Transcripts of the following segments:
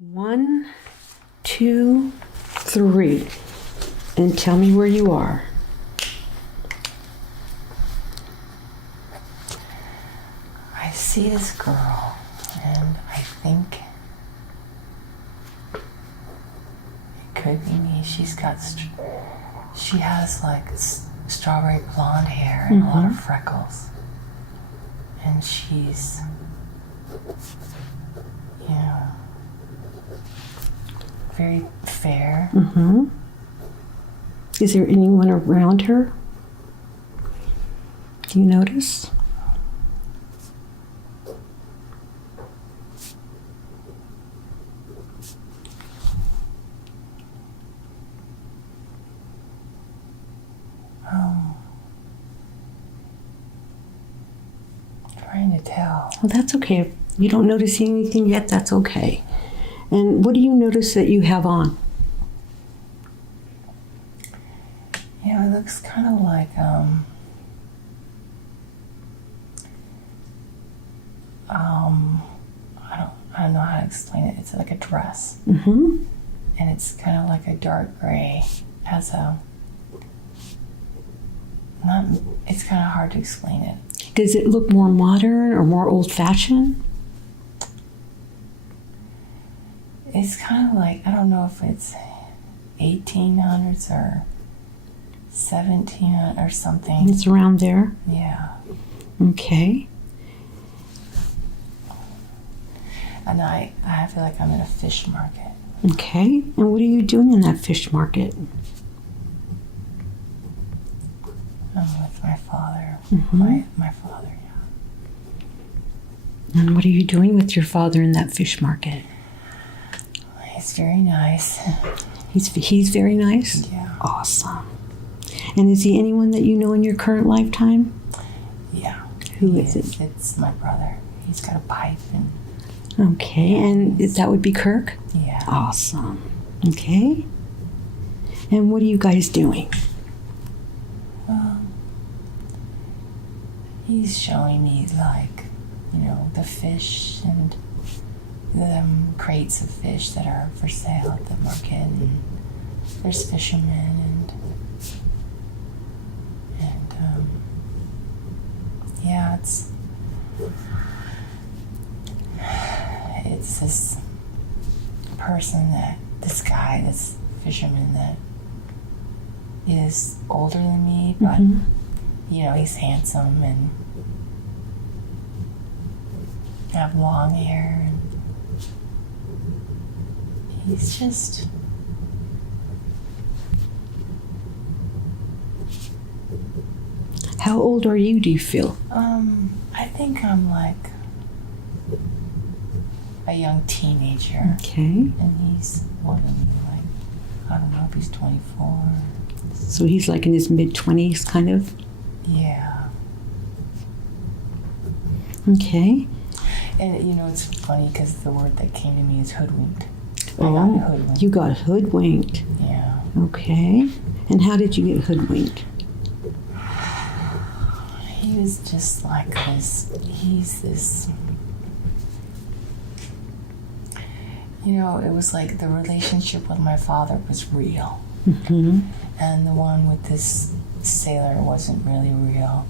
1, 2, 3, and tell me where you are. I see this girl, and I think it could be me. She has like strawberry blonde hair and a lot of freckles, and she's, very fair. Is there anyone around her? Do you notice? Trying to tell. Well, that's okay. If you don't notice anything yet, that's okay. And what do you notice that you have on? It looks kind of like, I don't know how to explain it. It's like a dress. And it's kind of like a dark gray. It's kind of hard to explain it. Does it look more modern or more old-fashioned? It's kind of like, I don't know if it's 1800s or 1700 or something. It's around there? Yeah. Okay. And I feel like I'm in a fish market. Okay. And what are you doing in that fish market? I'm with my father. My father, yeah. And what are you doing with your father in that fish market? He's very nice. He's very nice? Yeah. Awesome. And is he anyone that you know in your current lifetime? Yeah. Who is it? It's my brother. He's got a pipe and... Okay, and that would be Kirk? Yeah. Awesome. Okay. And what are you guys doing? He's showing me, like, the fish and the crates of fish that are for sale at the market. And there's fishermen and yeah, it's this fisherman that is older than me, but he's handsome and have long hair, and he's just How old are you, do you feel? I think I'm like a young teenager. Okay. And he's more than me, like, I don't know if he's 24. So he's like in his mid-20s, kind of? Yeah. Okay. And it's funny because the word that came to me is hoodwinked. Oh, you got hoodwinked. Yeah. Okay. And how did you get hoodwinked? He was just like this. He's this. It was like the relationship with my father was real. And the one with this sailor wasn't really real.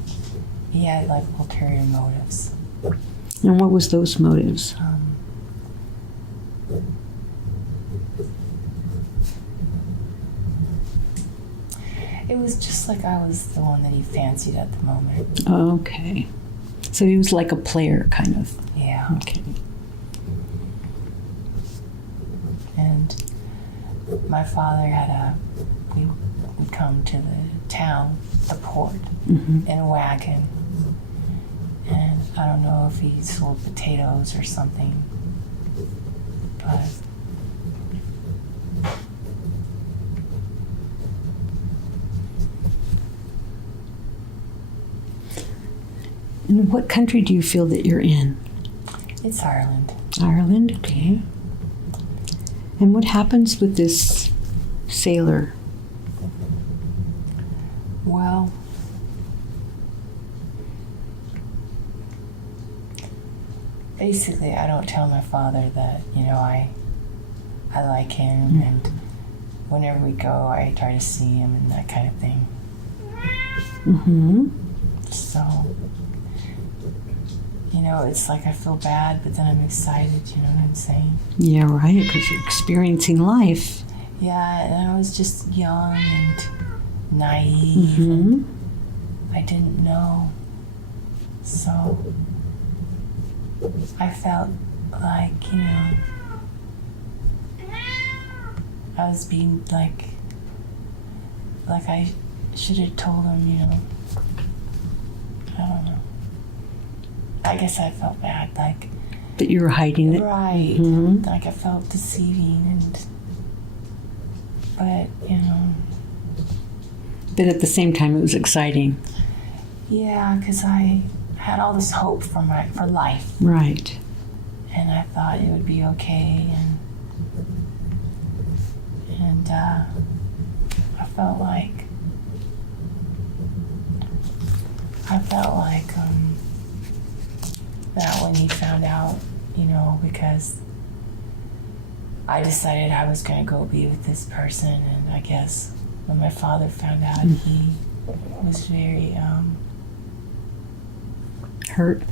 He had like ulterior motives. And what was those motives? It was just like I was the one that he fancied at the moment. Okay. So he was like a player, kind of. Yeah. Okay. And my father we'd come to the town, the port, in a wagon. And I don't know if he sold potatoes or something, but And what country do you feel that you're in? it's Ireland. Ireland, okay. And what happens with this sailor? Well, basically, I don't tell my father that, I I like him, and whenever we go, I try to see him and that kind of thing. Mm-hmm. So, you know, it's like I feel bad, but then I'm excited, you know what I'm saying? Yeah, right, because you're experiencing life. Yeah, and I was just young and naive. Mm-hmm. And I didn't know. So I felt like, you know, I was being like I should have told him, you know. I don't know. I guess I felt bad, like. That you were hiding it. Right. Mm-hmm. Like I felt deceiving, but, you know. But at the same time, it was exciting. Yeah, because I had all this hope for life. Right. And I thought it would be okay, and I felt like that when he found out, you know, because I decided I was going to go be with this person, and I guess when my father found out, he was very hurt.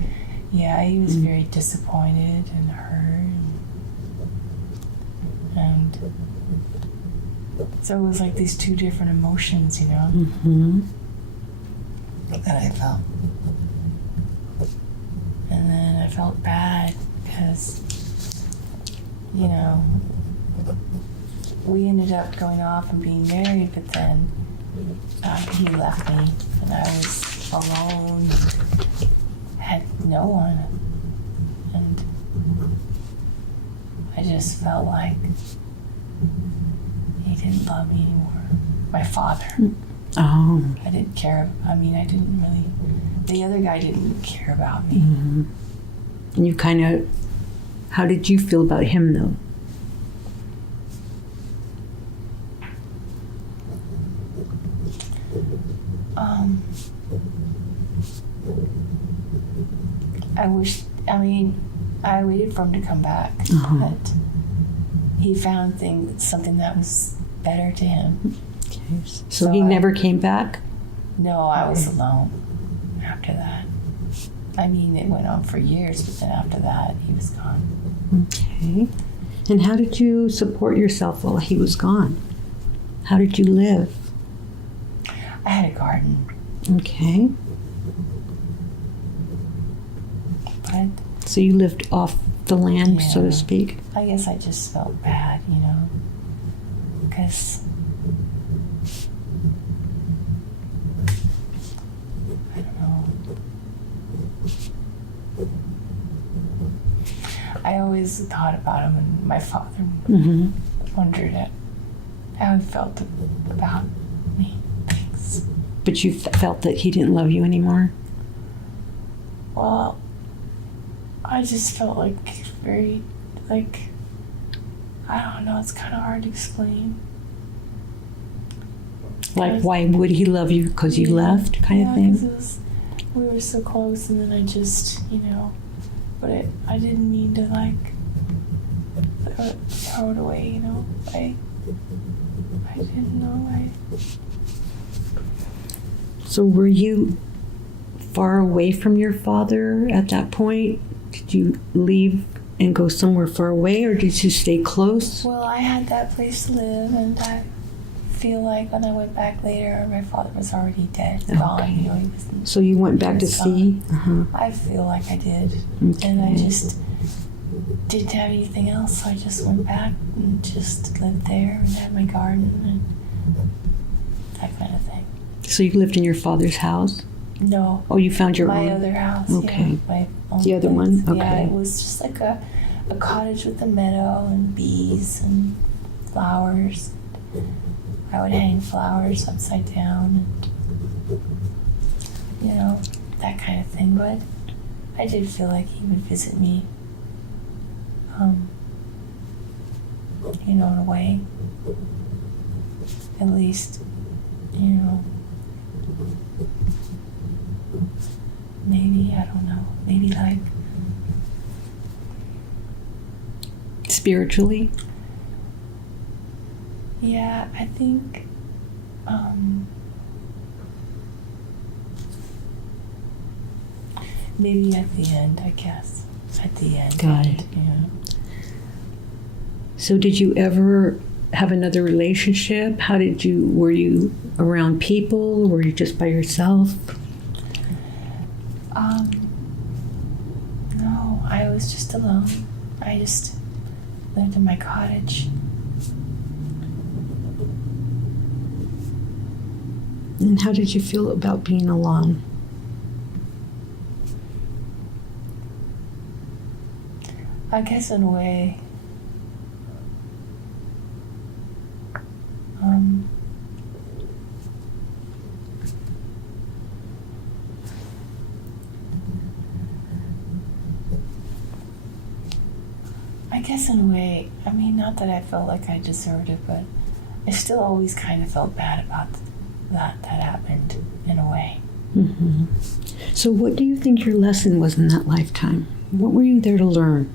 Yeah, he was very disappointed and hurt, and so it was like these two different emotions, you know, Mm-hmm. that I felt. And then I felt bad because, you know, we ended up going off and being married, but then he left me, and I was alone and had no one. And I just felt like he didn't love me anymore. My father. Oh. I didn't care. I mean, I didn't really. The other guy didn't care about me. Mm-hmm. And you kind of. How did you feel about him, though? I waited for him to come back, but he found something that was better to him. Okay. So he never came back? No, I was alone after that. I mean, it went on for years, but then after that, he was gone. Okay. And how did you support yourself while he was gone? How did you live? I had a garden. Okay. But so you lived off the land, so to speak? I guess I just felt bad, you know, because I don't know. I always thought about him, and my father wondered how he felt about me. Thanks. But you felt that he didn't love you anymore? Well, I just felt like very, like, I don't know, it's kind of hard to explain. Like, why would he love you? Because you left, kind of thing? Yeah, because we were so close, and then I just, you know, but I didn't mean to, like, throw it away, you know? I didn't know. So were you far away from your father at that point? Did you leave and go somewhere far away, or did you stay close? Well, I had that place to live, and I feel like when I went back later, my father was already dead, gone. You know, he was. So you went back to see? I feel like I did, Okay. and I just didn't have anything else, so I just went back and just lived there and had my garden and that kind of thing. So you lived in your father's house? No. Oh, you found your my own? other house. Okay. Yeah, my own the other place. one? Okay. Yeah, it was just like a cottage with a meadow and bees and flowers. I would hang flowers upside down and, you know, that kind of thing. But I did feel like he would visit me, you know, in a way. At least, you know, maybe, I don't know, maybe like... Spiritually? Yeah, I think maybe at the end, I guess. At the end. Got it. Yeah. So did you ever have another relationship? Were you around people? Or were you just by yourself? No, I was just alone. I just lived in my cottage. And how did you feel about being alone? I guess in a way, I mean, not that I felt like I deserved it, but I still always kind of felt bad about that happened in a way. Mm-hmm. So what do you think your lesson was in that lifetime? What were you there to learn?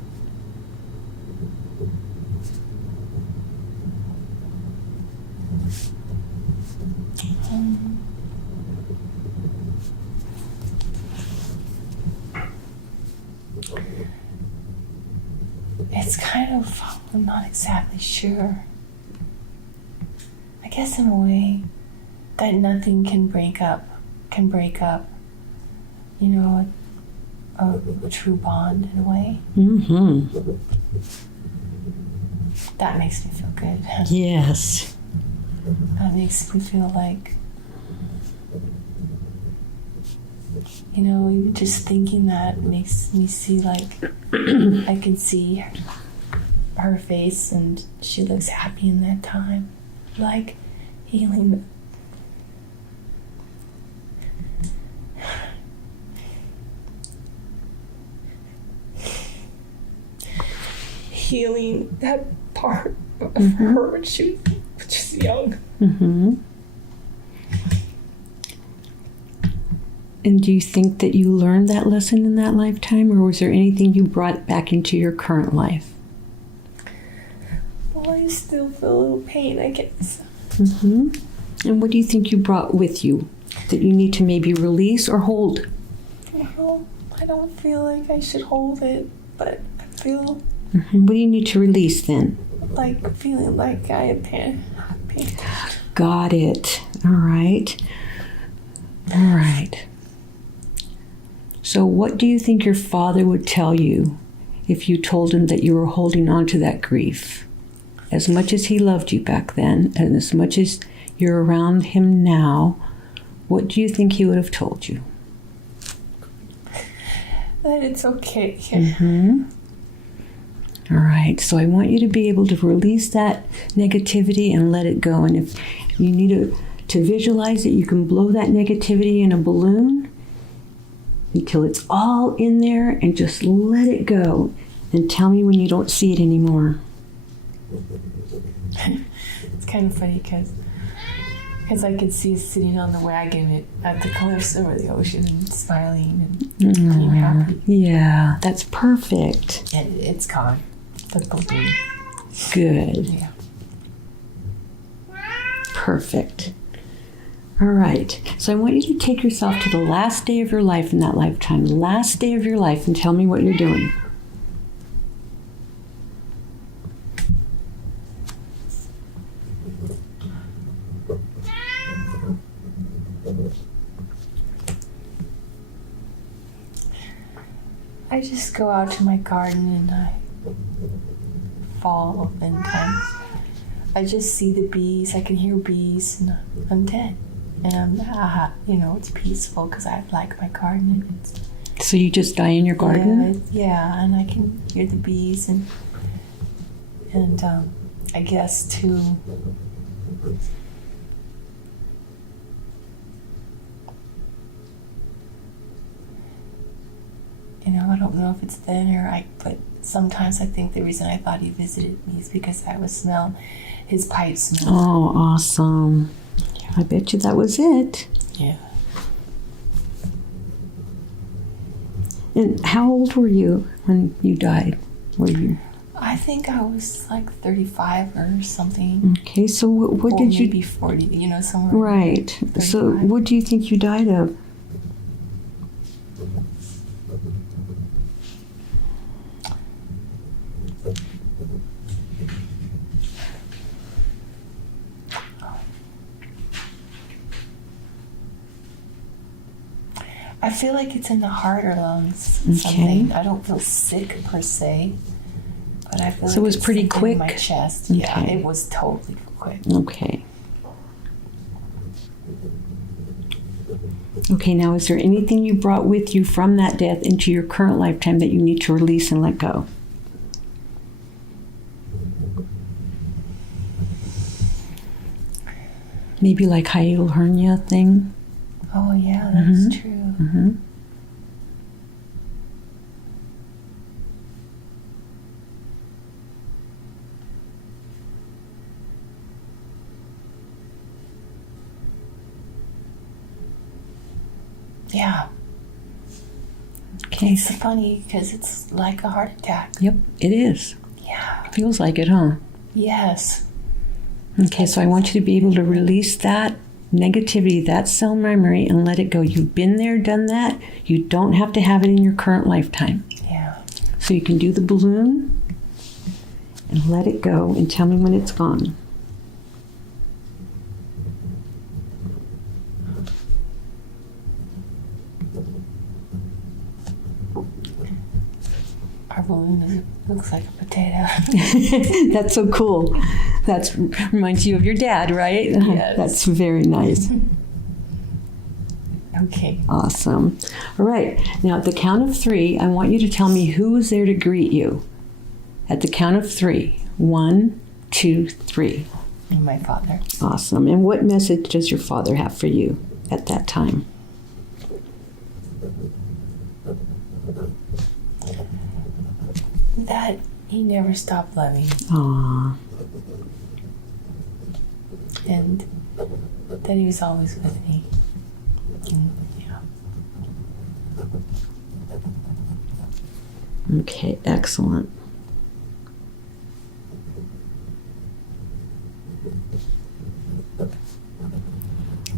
It's kind of, I'm not exactly sure. I guess in a way that nothing can break up, you know, a true bond in a way. Mm-hmm. That makes me feel good. Yes. That makes me feel like, you know, even just thinking that makes me see like, I can see her face and she looks happy in that time. Like healing. Healing that part of her when she was young. Mm-hmm. And do you think that you learned that lesson in that lifetime, or was there anything you brought back into your current life? Well, I still feel a little pain, I guess. Mm-hmm. And what do you think you brought with you that you need to maybe release or hold? Well, I don't feel like I should hold it, but I feel... Mm-hmm. What do you need to release then? Like feeling like I have pain. Got it. All right. All right. So what do you think your father would tell you if you told him that you were holding on to that grief? As much as he loved you back then, and as much as you're around him now, what do you think he would have told you? That it's okay. Mm-hmm. All right. So I want you to be able to release that negativity and let it go. And if you need to visualize it, you can blow that negativity in a balloon until it's all in there and just let it go. And tell me when you don't see it anymore. It's kind of funny because I could see us sitting on the wagon at the cliffs over the ocean and smiling and being happy. Yeah, that's perfect. And it's gone. The balloon. Good. Yeah. Perfect. All right. So I want you to take yourself to the last day of your life in that lifetime, the last day of your life, and tell me what you're doing. I just go out to my garden and I fall oftentimes. I just see the bees. I can hear bees and I'm dead. And it's peaceful because I like my garden. So you just die in your garden? Yeah, and I can hear the bees and I guess too. I don't know if it's then but sometimes I think the reason I thought he visited me is because I was smelling his pipe smell. Oh, awesome. I bet you that was it. Yeah. And how old were you when you died? Were you? I think I was like 35 or something. Okay, so what Or did you... maybe 40, somewhere. Right. So 35. what do you think you died of? I feel like it's in the heart or lungs. Okay. Something. I don't feel sick per se, but I feel like So it was it's pretty something quick? in my chest. Yeah, Okay. it was totally quick. Okay. Okay, now is there anything you brought with you from that death into your current lifetime that you need to release and let go? Maybe like hiatal hernia thing? Oh yeah, that's true. Mm-hmm. Yeah. Okay. It's funny because it's like a heart attack. Yep, it is. Yeah. Feels like it, huh? Yes. Okay, so I want you to be able to release that negativity, that cell memory, and let it go. You've been there, done that. You don't have to have it in your current lifetime. Yeah. So you can do the balloon and let it go and tell me when it's gone. Our balloon looks like a potato. That's so cool. That reminds you of your dad, right? Yes. That's very nice. Okay. Awesome. All right. Now, at the count of 3, I want you to tell me who was there to greet you. At the count of 3. 1, 2, 3. My father. Awesome. And what message does your father have for you at that time? That he never stopped loving. Aww. And that he was always with me. And, yeah. Okay, excellent.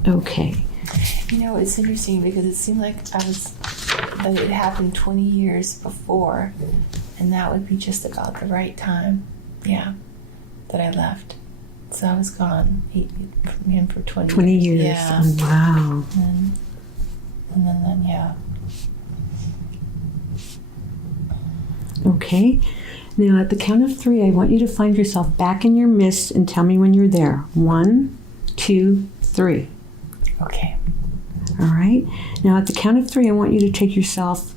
Okay. It's interesting because it seemed like that it happened 20 years before, and that would be just about the right time, that I left. So I was gone from him for 20 years. Yeah. Oh, wow. And then, yeah. Okay. Now, at the count of 3, I want you to find yourself back in your midst and tell me when you're there. 1, 2, 3. Okay. All right. Now, at the count of 3, I want you to take yourself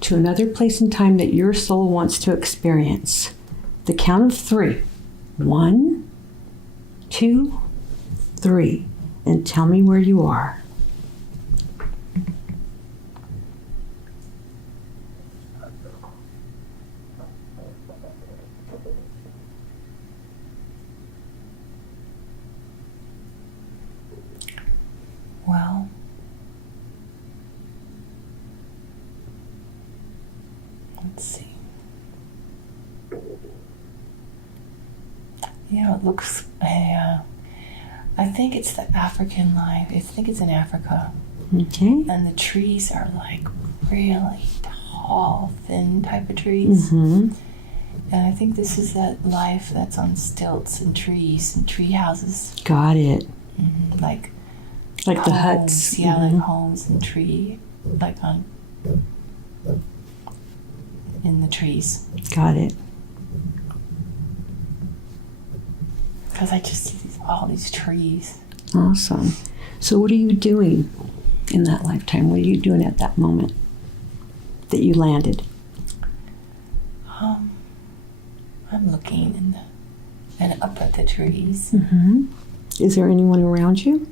to another place and time that your soul wants to experience. The count of 3. 1, 2, 3. And tell me where you are. Well, let's see. It looks, I think it's the African life. I think it's in Africa. Okay. And the trees are like really tall, thin type of trees. Mm-hmm. And I think this is that life that's on stilts and trees and tree houses. Got it. Mm-hmm. Like the homes, huts. Yeah, Mm-hmm. like homes and tree, like in the trees. Got it. Because I just see all these trees. Awesome. So what are you doing in that lifetime? What are you doing at that moment that you landed? I'm looking and up at the trees. Mm-hmm. Is there anyone around you?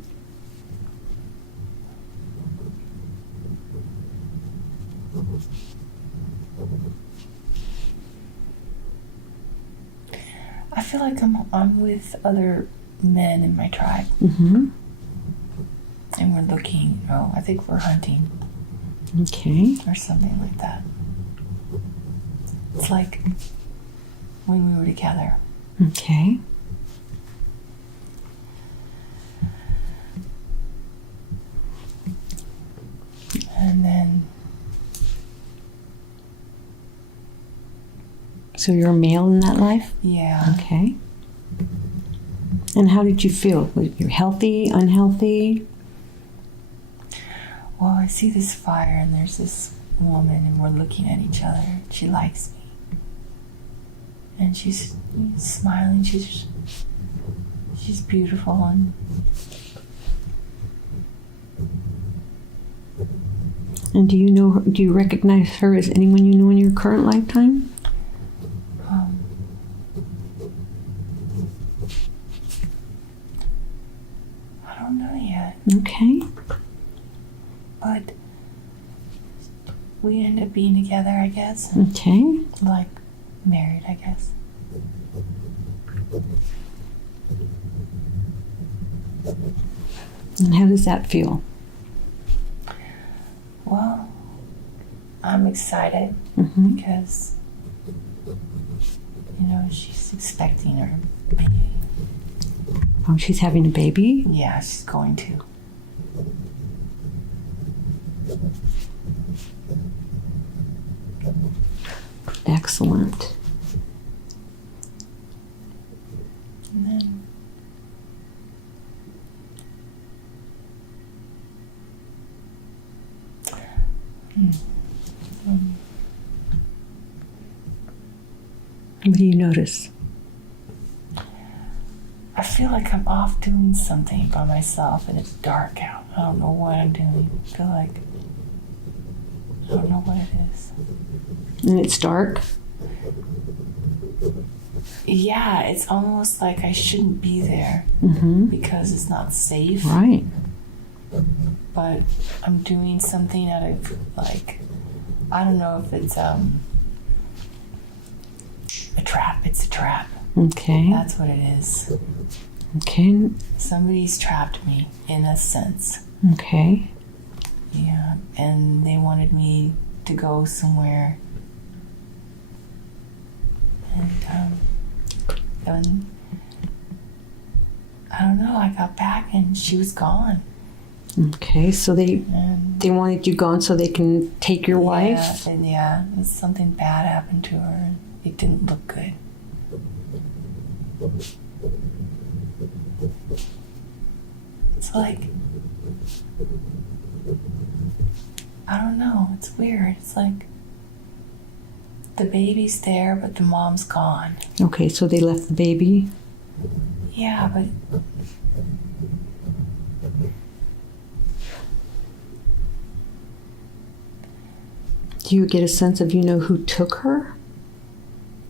I feel like I'm with other men in my tribe. Mm-hmm. And we're looking, I think we're hunting Okay. or something like that. It's like when we were together. Okay. And then, So you're a male in that life? yeah. Okay. And how did you feel? Were you healthy, unhealthy? Well, I see this fire and there's this woman and we're looking at each other. She likes me. And she's smiling. She's beautiful. And do you recognize her as anyone you know in your current lifetime? I don't know yet. Okay. But we end up being together, I guess. Okay. Like married, I guess. And how does that feel? Well, I'm excited Mm-hmm. because, she's expecting her baby. Oh, she's having a baby? Yeah, she's going to. Excellent. And then, What do you notice? I feel like I'm off doing something by myself and it's dark out. I don't know what I'm doing. I feel like I don't know what it is. And it's dark? Yeah, it's almost like I shouldn't be there Mm-hmm. because it's not safe. Right. But I'm doing something out of like, I don't know if it's a trap. It's a trap. Okay. That's what it is. Okay. Somebody's trapped me in a sense. Okay. Yeah, and they wanted me to go somewhere. And I don't know, I got back and she was gone. Okay, so they And wanted you gone so they can take your wife? Yeah, something bad happened to her. And it didn't look good. It's like, I don't know, it's weird. It's like the baby's there, but the mom's gone. Okay, so they left the baby? Yeah, but Do you get a sense of who took her?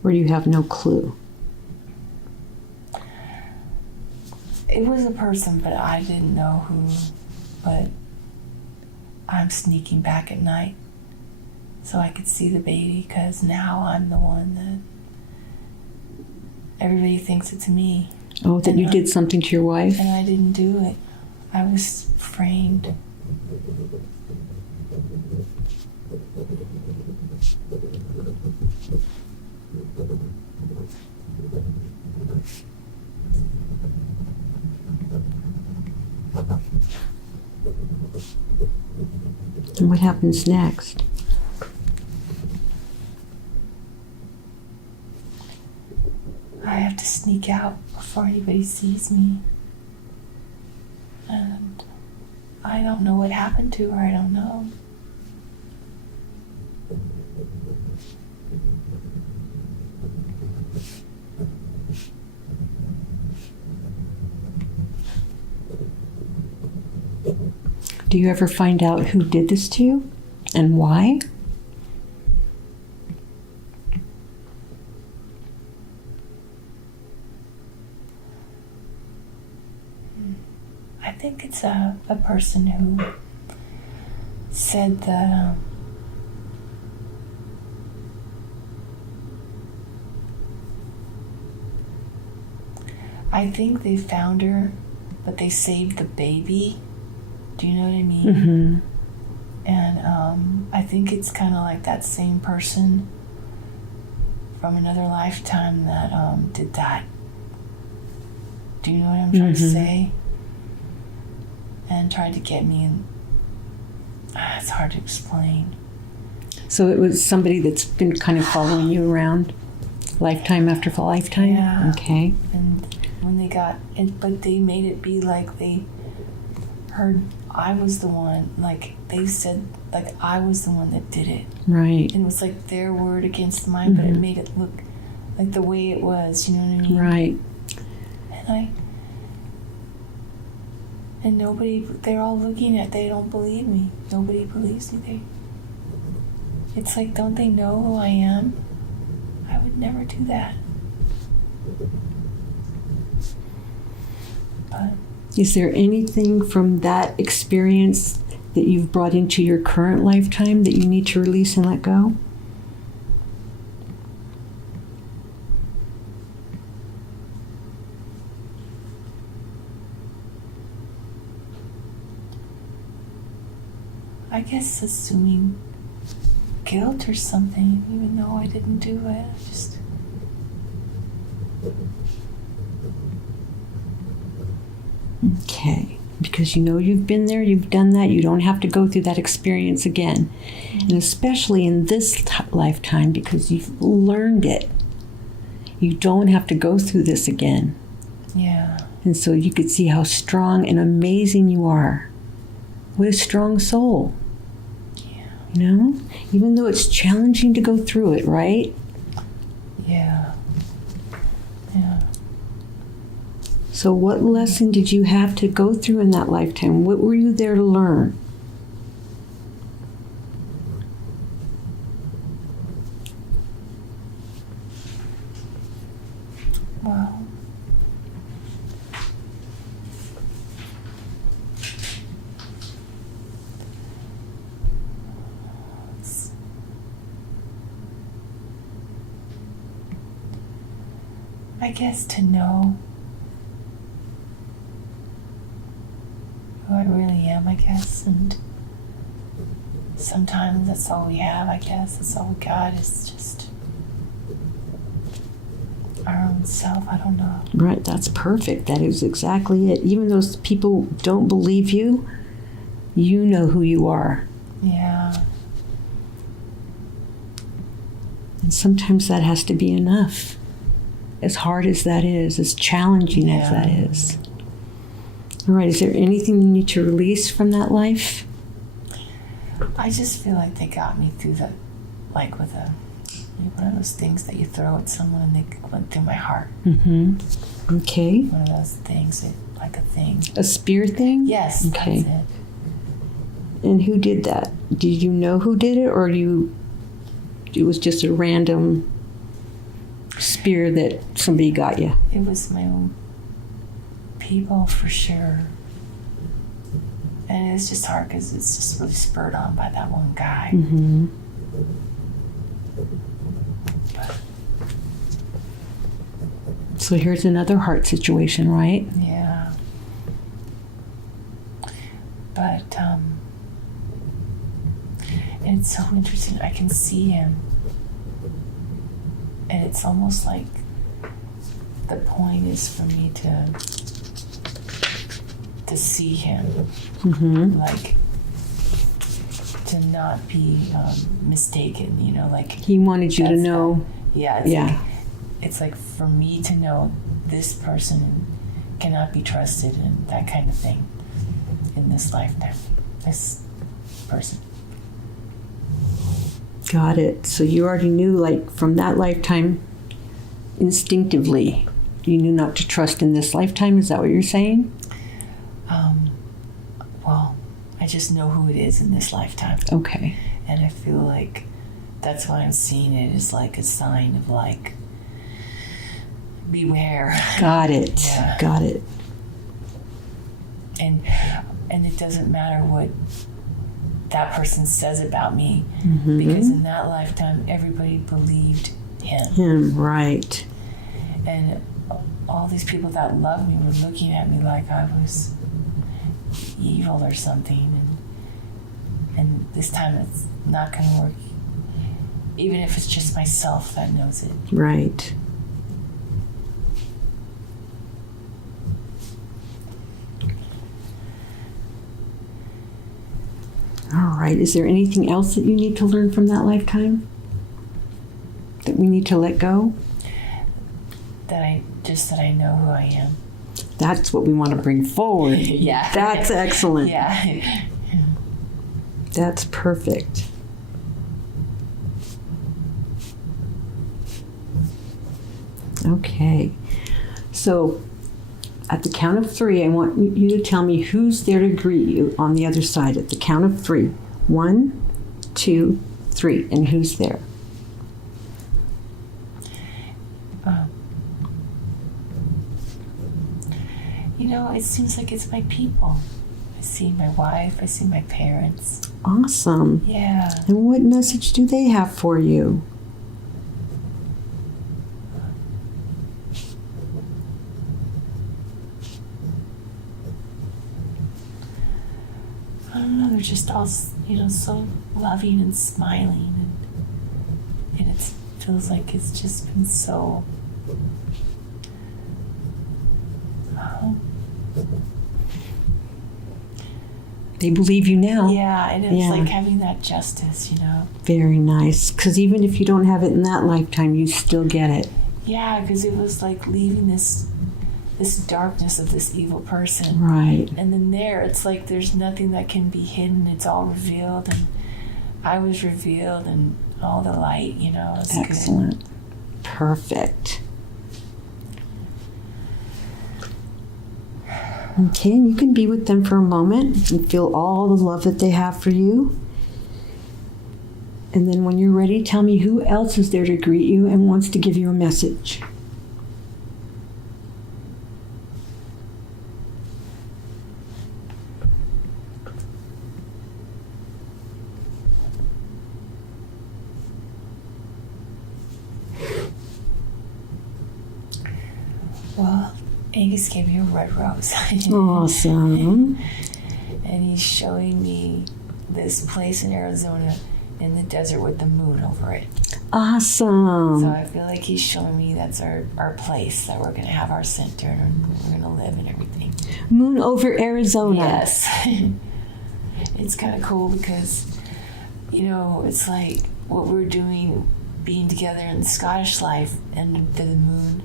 Or you have no clue? it was a person, but I didn't know who. But I'm sneaking back at night so I could see the baby, because now I'm the one that everybody thinks it's me. Oh, that you did something to your wife? And I didn't do it. I was framed. And what happens next? I have to sneak out before anybody sees me. And I don't know what happened to her. I don't know. Do you ever find out who did this to you and why? I think it's a person who said that I think they found her, but they saved the baby. Do you know what I mean? Mm-hmm. And I think it's kind of like that same person from another lifetime that did that. Do you know what I'm trying to say? And tried to get me in. It's hard to explain. So it was somebody that's been kind of following you around lifetime after lifetime? Yeah. Okay. And when they got it, but they made it be like they heard I was the one, like they said, like I was the one that did it. Right. And it was like their word against mine, but it made it look like the way it was, you know what I mean? Right. And nobody, they're all looking at, they don't believe me. Nobody believes me. It's like, don't they know who I am? I would never do that. But is there anything from that experience that you've brought into your current lifetime that you need to release and let go? I guess assuming guilt or something, even though I didn't do it. Okay. Because you know you've been there, you've done that, you don't have to go through that experience again. And especially in this lifetime, because you've learned it. You don't have to go through this again. Yeah. And so you could see how strong and amazing you are. What a strong soul. Yeah. You know? Even though it's challenging to go through it, right? Yeah. Yeah. So what lesson did you have to go through in that lifetime? What were you there to learn? Well, I guess to know who I really am, I guess, and sometimes that's all we have, I guess. That's all we got is just our own self. I don't know. Right, that's perfect. That is exactly it. Even though people don't believe you, you know who you are. Yeah. And sometimes that has to be enough. As hard as that is, as challenging as that is. All right, is there anything you need to release from that life? I just feel like they got me through the, like with one of those things that you throw at someone and they went through my heart. Mm-hmm. Okay. One of those things, like a thing. A spear thing? Yes, okay. That's it. And who did that? Did you know who did it, or it was just a random spear that somebody got you? It was my own people for sure. And it's just hard because it's just really spurred on by that one guy. Mm-hmm. So here's another heart situation, right? Yeah. But, and it's so interesting. I can see him. And it's almost like the point is for me to see him. Mm-hmm. Like, to not be mistaken, you know, like. He wanted you to know. It's like for me to know this person cannot be trusted and that kind of thing in this lifetime. This person. Got it. So you already knew, like, from that lifetime, instinctively, you knew not to trust in this lifetime? Is that what you're saying? Well, I just know who it is in this lifetime. Okay. And I feel like that's why I'm seeing it as like a sign of like, beware. Got it. Yeah. Got it. And it doesn't matter what that person says about me, Mm-hmm. because in that lifetime everybody believed him. Him, right. And all these people that loved me were looking at me like I was evil or something, and this time it's not going to work. even if it's just myself that knows it. Right. All right. Is there anything else that you need to learn from that lifetime? That we need to let go? That I know who I am. That's what we want to bring forward. Yeah. That's excellent. Yeah. That's perfect. Okay. So at the count of 3, I want you to tell me who's there to greet you on the other side. At the count of 3. 1, 2, 3. And who's there? It seems like it's my people. I see my wife. I see my parents. Awesome. Yeah. And what message do they have for you? I don't know. They're just all, so loving and smiling, and it feels like it's just been so. They believe you now. Yeah, and it's like having that justice, Very nice. Because even if you don't have it in that lifetime, you still get it. Yeah, because it was like leaving this darkness of this evil person. Right. And then it's like there's nothing that can be hidden. It's all revealed, and I was revealed, and all the light, it's excellent. Good. Perfect. Okay, and you can be with them for a moment and feel all the love that they have for you. And then when you're ready, tell me who else is there to greet you and wants to give you a message. Well, Angus gave me a red rose. Awesome. And he's showing me this place in Arizona in the desert with the moon over it. Awesome. So I feel like he's showing me that's our place, that we're going to have our center and we're going to live and everything. Moon over Arizona. Yes. It's kind of cool because, it's like what we're doing, being together in the Scottish life and the moon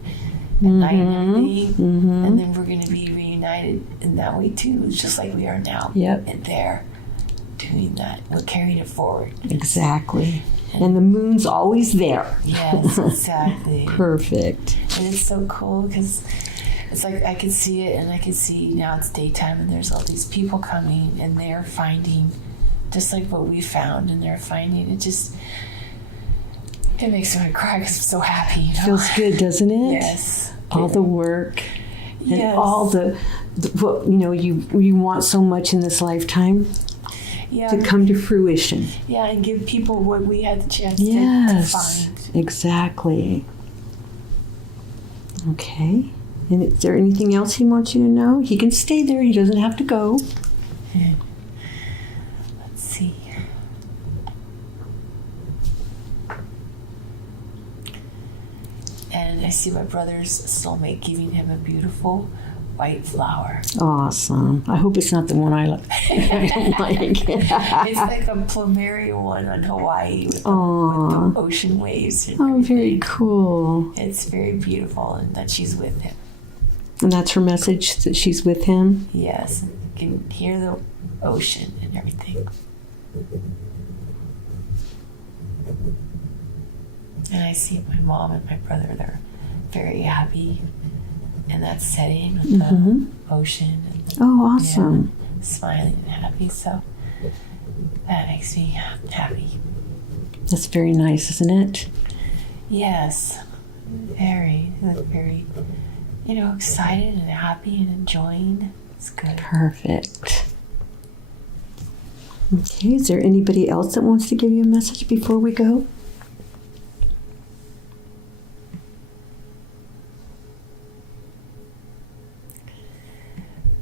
at night and everything. Mm-hmm. And then we're going to be reunited in that way too, just like we are now. Yep. And there, doing that. We're carrying it forward. Exactly. And the moon's always there. Yes, exactly. Perfect. And it's so cool because it's like I can see it, and I can see now it's daytime and there's all these people coming and they're finding just like what we found, and they're finding it. It makes me want to cry because I'm so happy. Feels good, doesn't it? Yes. All the work and all the what you want so much in this lifetime to come to fruition. Yeah, and give people what we had the chance to find. Exactly. Okay. And is there anything else he wants you to know? He can stay there. He doesn't have to go. Let's see. And I see my brother's soulmate giving him a beautiful white flower. Awesome. I hope it's not the one I don't like. It's like a plumeria one on Hawaii with the ocean waves. And very cool. It's very beautiful, and that she's with him. And that's her message, that she's with him? Yes. You can hear the ocean and everything. And I see my mom and my brother, they're very happy in that setting with the ocean. And, awesome. Smiling and happy. So that makes me happy. That's very nice, isn't it? Yes. Very. They look very, excited and happy and enjoying. It's good. Perfect. Okay, is there anybody else that wants to give you a message before we go?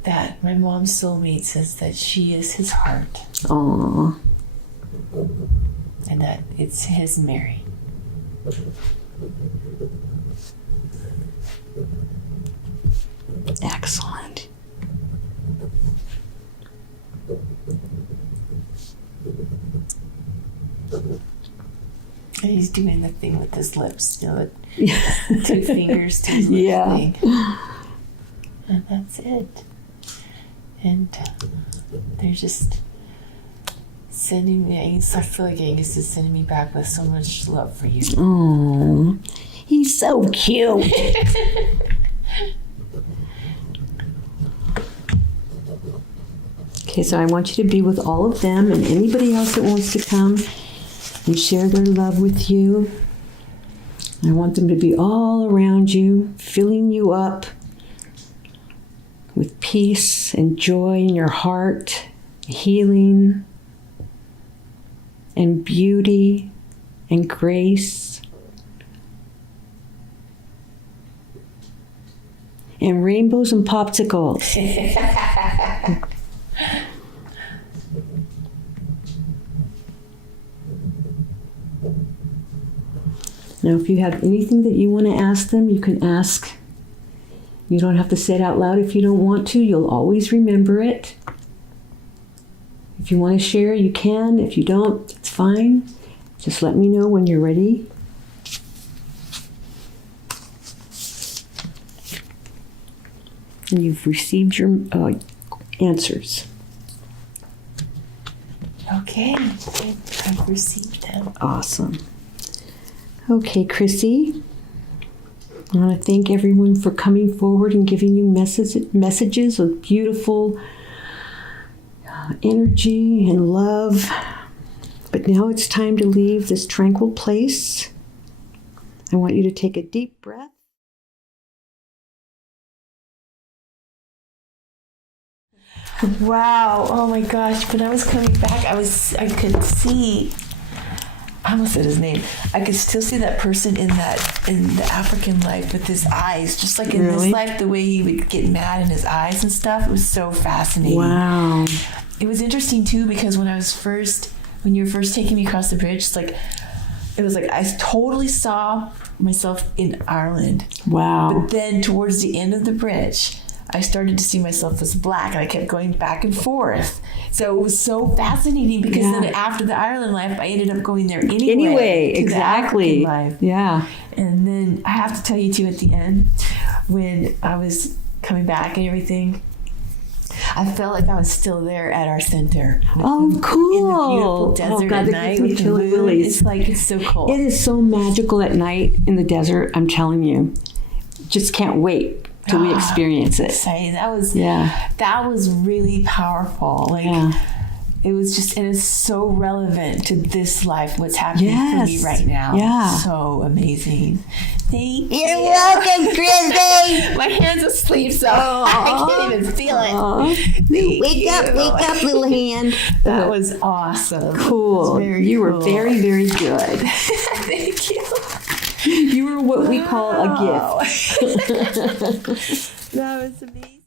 That my mom's soulmate says that she is his heart. Aww. And that it's his Mary. Excellent. And he's doing the thing with his lips, you know, the 2 fingers to his lips thing. And that's it. And they're just sending me, I feel like Angus is sending me back with so much love for you. Oh, he's so cute. Okay, so I want you to be with all of them and anybody else that wants to come and share their love with you. I want them to be all around you, filling you up with peace and joy in your heart, healing and beauty and grace and rainbows and popsicles. Now, if you have anything that you want to ask them, you can ask. You don't have to say it out loud if you don't want to. You'll always remember it. If you want to share, you can. If you don't, it's fine. Just let me know when you're ready. And you've received your answers. Okay, I've received them. Awesome. Okay, Chrissy, I want to thank everyone for coming forward and giving you messages of beautiful energy and love. But now it's time to leave this tranquil place. I want you to take a deep breath. Wow, oh my gosh, when I was coming back, I could see, I almost said his name. I could still see that person in the African life with his eyes, just like in this life, the way he would get mad in his eyes and stuff. It was so fascinating. Wow. It was interesting too, because when you were first taking me across the bridge, it was like I totally saw myself in Ireland. Wow. But then towards the end of the bridge, I started to see myself as black, and I kept going back and forth. So it was so fascinating, because then after the Ireland life, I ended up going there anyway. Exactly. The African life. Yeah. And then I have to tell you too, at the end, when I was coming back and everything, I felt like I was still there at our center. Oh, cool. In the beautiful desert at night with the moon. It's so cool. It is so magical at night in the desert, I'm telling you. Just can't wait till we experience it. That was really powerful. It was just, and it's so relevant to this life, what's happening for me right now. Yeah. So amazing. Thank you. You're welcome, Chrissy. My hand's asleep, so I can't even feel it. Wake up, little hand. That was awesome. Cool. You were very, very good. Thank you. You were what we call a gift. That was amazing.